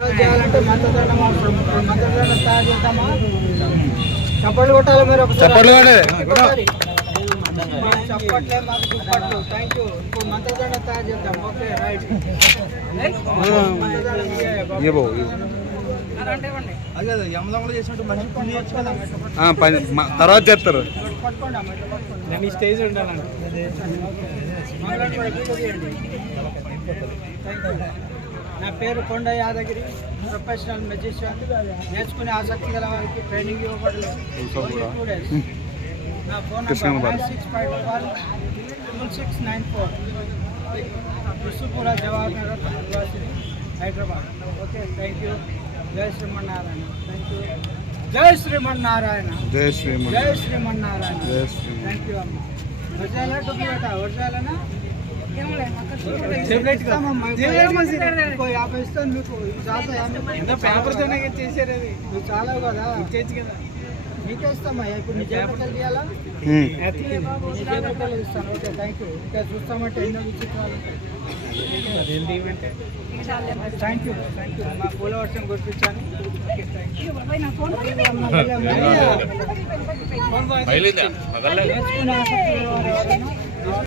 చేయాలంటే మంత్రదండం అవసరం. మంత్రదండం తయారు చేద్దామా? చప్పట్లు కొట్టాలి మీరు ఒకసారి. చప్పట్లే మాకు దుప్పట్లు. Thank you. ఇప్పుడు మంత్రదండం తయారు చేద్దాం. Okay right. తర్వాత చేస్తారు. స్టేజ్ ఉండాలండి. నా పేరు కొండ యాదగిరి, ప్రొఫెషనల్ మెజిషియన్. నేర్చుకునే ఆసక్తి గల వారికి ట్రైనింగ్ ఇవ్వబడలేదు. నా ఫోన్ నెంబర్ 96516694. విసుపుర జవహర్ నగర్ నివాసిని, Hyderabad. Okay thank you. Jai Shrimannarayana. Thank you. Jai Srimannarayana. జై శ్రీమన్. జై శ్రీమన్నారాయణ. జై శ్రీమన్. థ్యాంక్ యూ అమ్మ. Original duplicate? ఒరిజినల్ ఇస్తాను మీకు. పేపర్తోనే చేసేది. నువ్వు చాలా కదా చేసి కదా మీకే ఇస్తామా. ఇప్పుడు నీ పేపర్లు తీయాలా? పేపర్లు ఇస్తాను. Okay thank you. ఇంకా చూస్తామంటే ఎన్నో విచిత్రాలు. Thank you. Thank you. మా పూల వర్షం గుర్తించాను. నేర్చుకునే ఆసక్తి